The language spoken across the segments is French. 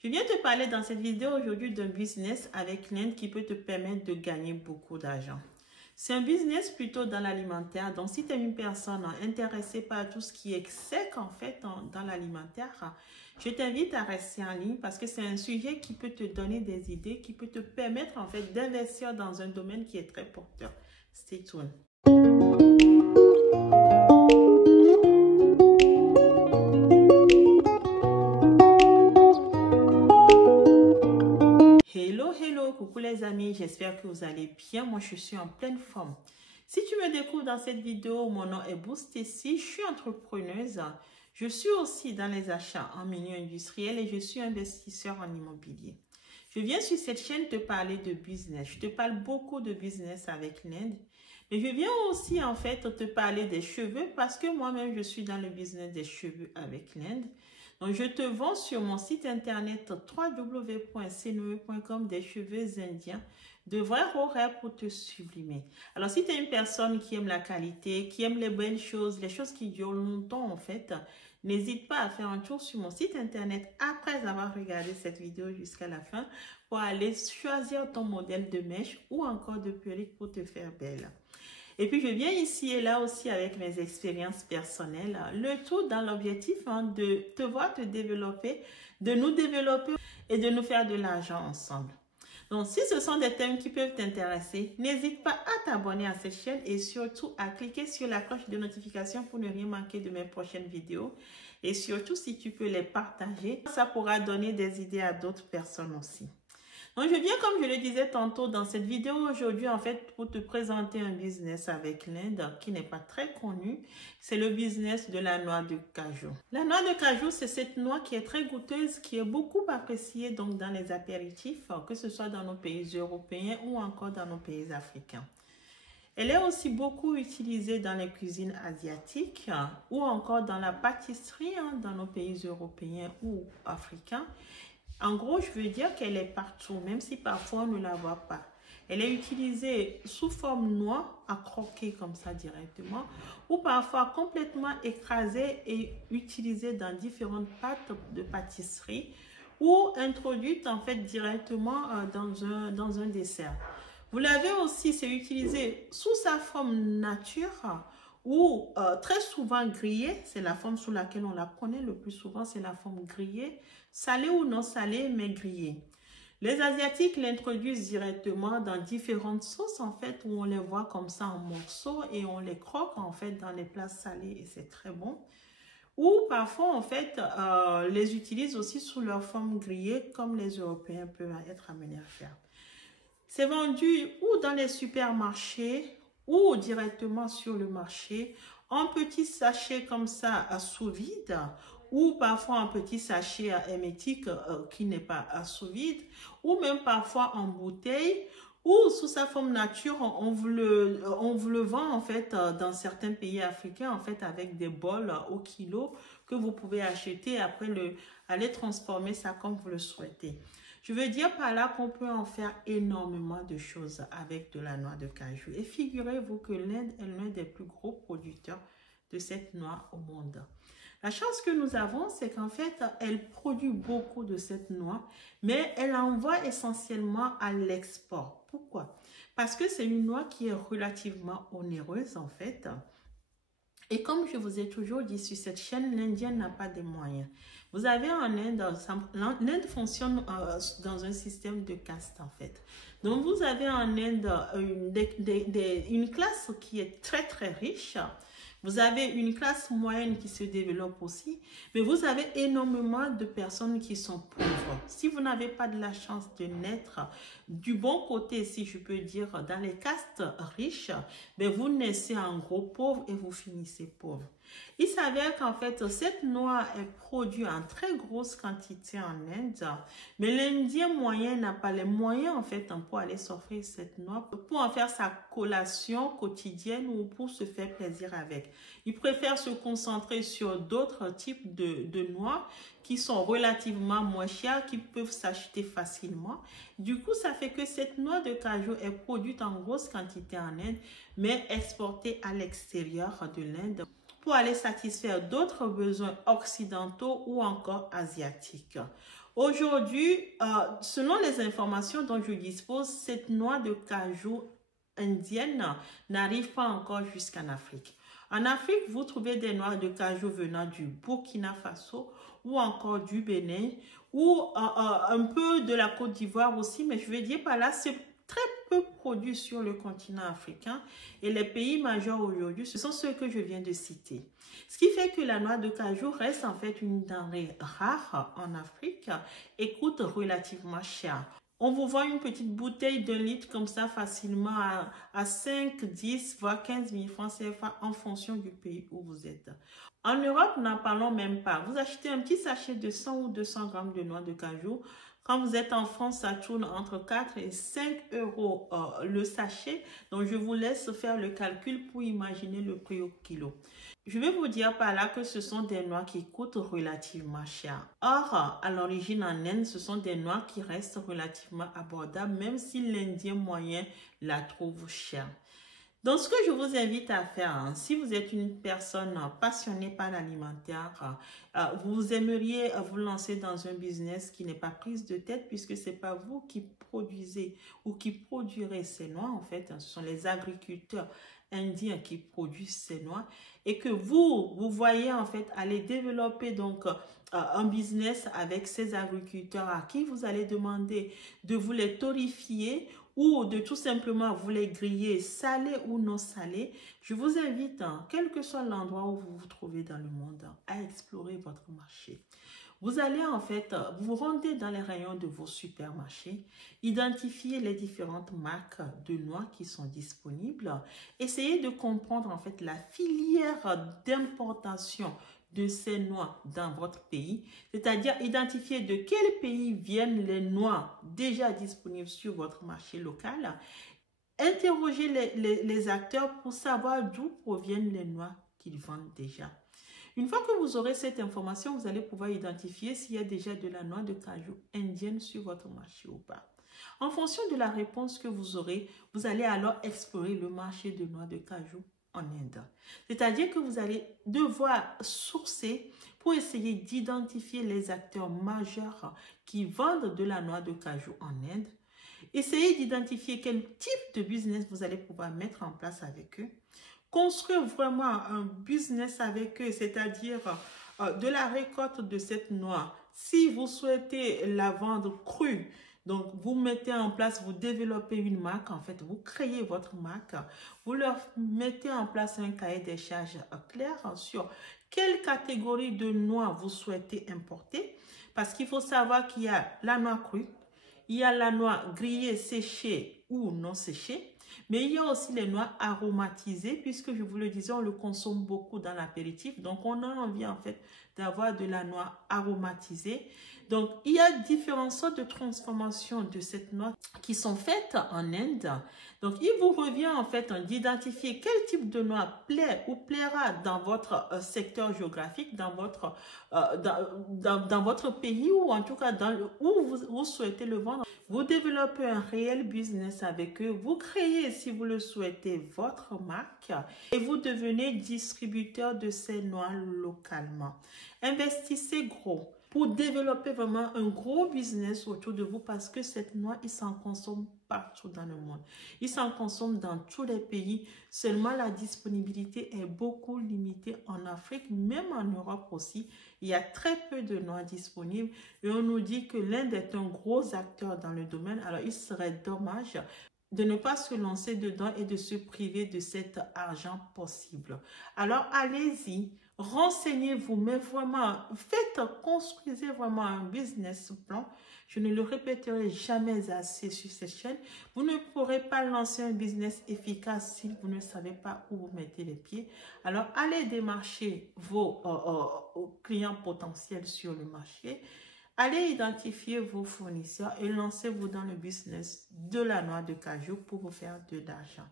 Je viens te parler dans cette vidéo aujourd'hui d'un business avec l'Inde qui peut te permettre de gagner beaucoup d'argent. C'est un business plutôt dans l'alimentaire. Donc, si tu es une personne intéressée par tout ce qui est sec en fait dans l'alimentaire, je t'invite à rester en ligne parce que c'est un sujet qui peut te donner des idées, qui peut te permettre en fait d'investir dans un domaine qui est très porteur. Stay tuned. Hello, coucou les amis, j'espère que vous allez bien. Moi, je suis en pleine forme. Si tu me découvres dans cette vidéo, mon nom est Boustécy, je suis entrepreneuse. Je suis aussi dans les achats en milieu industriel et je suis investisseur en immobilier. Je viens sur cette chaîne te parler de business. Je te parle beaucoup de business avec l'Inde. Mais je viens aussi en fait te parler des cheveux parce que moi-même, je suis dans le business des cheveux avec l'Inde. Donc, je te vends sur mon site internet www.cnoe.com des cheveux indiens de vrais horaires pour te sublimer. Alors, si tu es une personne qui aime la qualité, qui aime les belles choses, les choses qui durent longtemps en fait, n'hésite pas à faire un tour sur mon site internet après avoir regardé cette vidéo jusqu'à la fin pour aller choisir ton modèle de mèche ou encore de perruque pour te faire belle. Et puis, je viens ici et là aussi avec mes expériences personnelles, le tout dans l'objectif de te voir te développer, de nous développer et de nous faire de l'argent ensemble. Donc, si ce sont des thèmes qui peuvent t'intéresser, n'hésite pas à t'abonner à cette chaîne et surtout à cliquer sur la cloche de notification pour ne rien manquer de mes prochaines vidéos. Et surtout, si tu peux les partager, ça pourra donner des idées à d'autres personnes aussi. Donc, je viens, comme je le disais tantôt dans cette vidéo aujourd'hui, en fait, pour te présenter un business avec l'Inde qui n'est pas très connu. C'est le business de la noix de cajou. La noix de cajou, c'est cette noix qui est très goûteuse, qui est beaucoup appréciée donc dans les apéritifs, que ce soit dans nos pays européens ou encore dans nos pays africains. Elle est aussi beaucoup utilisée dans les cuisines asiatiques ou encore dans la pâtisserie dans nos pays européens ou africains. En gros, je veux dire qu'elle est partout, même si parfois on ne la voit pas. Elle est utilisée sous forme noix, à croquer comme ça directement, ou parfois complètement écrasée et utilisée dans différentes pâtes de pâtisserie, ou introduite en fait directement dans un dessert. Vous l'avez aussi, c'est utilisé sous sa forme nature, ou très souvent grillée, c'est la forme sous laquelle on la connaît le plus souvent, c'est la forme grillée, salée ou non salée, mais grillée. Les Asiatiques l'introduisent directement dans différentes sauces, en fait, où on les voit comme ça en morceaux et on les croque, en fait, dans les plats salés et c'est très bon. Ou parfois, en fait, les utilisent aussi sous leur forme grillée, comme les Européens peuvent être amenés à faire. C'est vendu ou dans les supermarchés, ou directement sur le marché, en petits sachets comme ça sous vide, ou parfois en petit sachet hermétique qui n'est pas sous vide, ou même parfois en bouteille, ou sous sa forme nature, on vous le vend en fait dans certains pays africains en fait avec des bols au kilo que vous pouvez acheter et après aller transformer ça comme vous le souhaitez. Je veux dire par là qu'on peut en faire énormément de choses avec de la noix de cajou. Et figurez-vous que l'Inde est l'un des plus gros producteurs de cette noix au monde. La chance que nous avons, c'est qu'en fait, elle produit beaucoup de cette noix, mais elle envoie essentiellement à l'export. Pourquoi? Parce que c'est une noix qui est relativement onéreuse en fait. Et comme je vous ai toujours dit sur cette chaîne, l'Indien n'a pas de moyens. Vous avez en Inde, l'Inde fonctionne dans un système de caste en fait. Donc vous avez en Inde une classe qui est très très riche. Vous avez une classe moyenne qui se développe aussi, mais vous avez énormément de personnes qui sont pauvres. Si vous n'avez pas de la chance de naître du bon côté, si je peux dire, dans les castes riches, ben vous naissez en gros pauvre et vous finissez pauvre. Il s'avère qu'en fait, cette noix est produite en très grosse quantité en Inde, mais l'Indien moyen n'a pas les moyens en fait pour aller s'offrir cette noix, pour en faire sa collation quotidienne ou pour se faire plaisir avec. Il préfère se concentrer sur d'autres types de noix qui sont relativement moins chères, qui peuvent s'acheter facilement. Du coup, ça fait que cette noix de cajou est produite en grosse quantité en Inde, mais exportée à l'extérieur de l'Inde pour aller satisfaire d'autres besoins occidentaux ou encore asiatiques. Aujourd'hui, selon les informations dont je dispose, cette noix de cajou indienne n'arrive pas encore jusqu'en Afrique. En Afrique, vous trouvez des noix de cajou venant du Burkina Faso ou encore du Bénin ou un peu de la Côte d'Ivoire aussi, mais je veux dire par là, c'est très peu produit sur le continent africain et les pays majeurs aujourd'hui, ce sont ceux que je viens de citer. Ce qui fait que la noix de cajou reste en fait une denrée rare en Afrique et coûte relativement cher. On vous vend une petite bouteille de litre comme ça facilement à 5, 10, voire 15 000 francs CFA en fonction du pays où vous êtes. En Europe, n'en parlons même pas. Vous achetez un petit sachet de 100 ou 200 grammes de noix de cajou. Quand vous êtes en France, ça tourne entre 4 et 5 euros le sachet. Donc, je vous laisse faire le calcul pour imaginer le prix au kilo. Je vais vous dire par là que ce sont des noix qui coûtent relativement cher. Or, à l'origine en Inde, ce sont des noix qui restent relativement abordables, même si l'Indien moyen la trouve chère. Donc, ce que je vous invite à faire, si vous êtes une personne passionnée par l'alimentaire, vous aimeriez vous lancer dans un business qui n'est pas prise de tête puisque ce n'est pas vous qui produisez ou qui produirez ces noix, en fait, ce sont les agriculteurs indiens qui produisent ces noix et que vous voyez en fait aller développer donc un business avec ces agriculteurs à qui vous allez demander de vous les torréfier ou de tout simplement vous les griller salés ou non salés, je vous invite, quel que soit l'endroit où vous vous trouvez dans le monde, à explorer votre marché. Vous allez en fait vous rendre dans les rayons de vos supermarchés, identifier les différentes marques de noix qui sont disponibles, essayez de comprendre en fait la filière d'importation de ces noix dans votre pays, c'est-à-dire identifier de quel pays viennent les noix déjà disponibles sur votre marché local. Interrogez les acteurs pour savoir d'où proviennent les noix qu'ils vendent déjà. Une fois que vous aurez cette information, vous allez pouvoir identifier s'il y a déjà de la noix de cajou indienne sur votre marché ou pas. En fonction de la réponse que vous aurez, vous allez alors explorer le marché de noix de cajou en Inde. C'est-à-dire que vous allez devoir sourcer pour essayer d'identifier les acteurs majeurs qui vendent de la noix de cajou en Inde. Essayez d'identifier quel type de business vous allez pouvoir mettre en place avec eux. Construire vraiment un business avec eux, c'est-à-dire de la récolte de cette noix. Si vous souhaitez la vendre crue, donc vous mettez en place, vous développez une marque, en fait, vous créez votre marque, vous leur mettez en place un cahier des charges clair sur quelle catégorie de noix vous souhaitez importer, parce qu'il faut savoir qu'il y a la noix crue, il y a la noix grillée, séchée ou non séchée, mais il y a aussi les noix aromatisées, puisque je vous le disais, on le consomme beaucoup dans l'apéritif. Donc, on a envie en fait d'avoir de la noix aromatisée. Donc, il y a différentes sortes de transformations de cette noix qui sont faites en Inde. Donc, il vous revient en fait d'identifier quel type de noix plaît ou plaira dans votre secteur géographique, dans votre, dans votre pays ou en tout cas où vous souhaitez le vendre. Vous développez un réel business avec eux. Vous créez, si vous le souhaitez, votre marque et vous devenez distributeur de ces noix localement. Investissez gros pour développer vraiment un gros business autour de vous parce que cette noix, il s'en consomme partout dans le monde. Il s'en consomme dans tous les pays. Seulement, la disponibilité est beaucoup limitée en Afrique, même en Europe aussi. Il y a très peu de noix disponibles et on nous dit que l'Inde est un gros acteur dans le domaine. Alors, il serait dommage de ne pas se lancer dedans et de se priver de cet argent possible. Alors, allez-y. Renseignez-vous, mais vraiment, construisez vraiment un business plan. Je ne le répéterai jamais assez sur cette chaîne. Vous ne pourrez pas lancer un business efficace si vous ne savez pas où vous mettez les pieds. Alors, allez démarcher vos clients potentiels sur le marché. Allez identifier vos fournisseurs et lancez-vous dans le business de la noix de cajou pour vous faire de l'argent.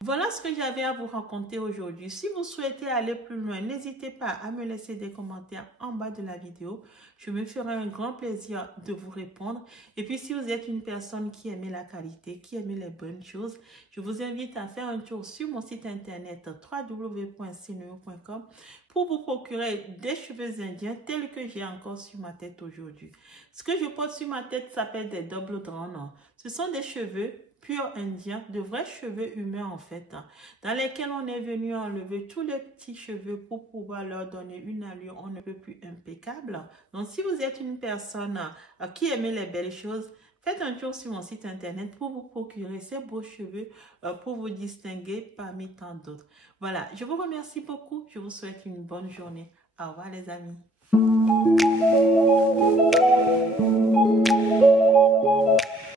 Voilà ce que j'avais à vous raconter aujourd'hui. Si vous souhaitez aller plus loin, n'hésitez pas à me laisser des commentaires en bas de la vidéo. Je me ferai un grand plaisir de vous répondre. Et puis, si vous êtes une personne qui aime la qualité, qui aime les bonnes choses, je vous invite à faire un tour sur mon site internet www.seneo.com pour vous procurer des cheveux indiens tels que j'ai encore sur ma tête aujourd'hui. Ce que je porte sur ma tête s'appelle des double drones. Ce sont des cheveux purs indiens, de vrais cheveux humains en fait, dans lesquels on est venu enlever tous les petits cheveux pour pouvoir leur donner une allure on ne peut plus impeccable. Donc si vous êtes une personne qui aime les belles choses, faites un tour sur mon site internet pour vous procurer ces beaux cheveux pour vous distinguer parmi tant d'autres. Voilà, je vous remercie beaucoup. Je vous souhaite une bonne journée. Au revoir les amis.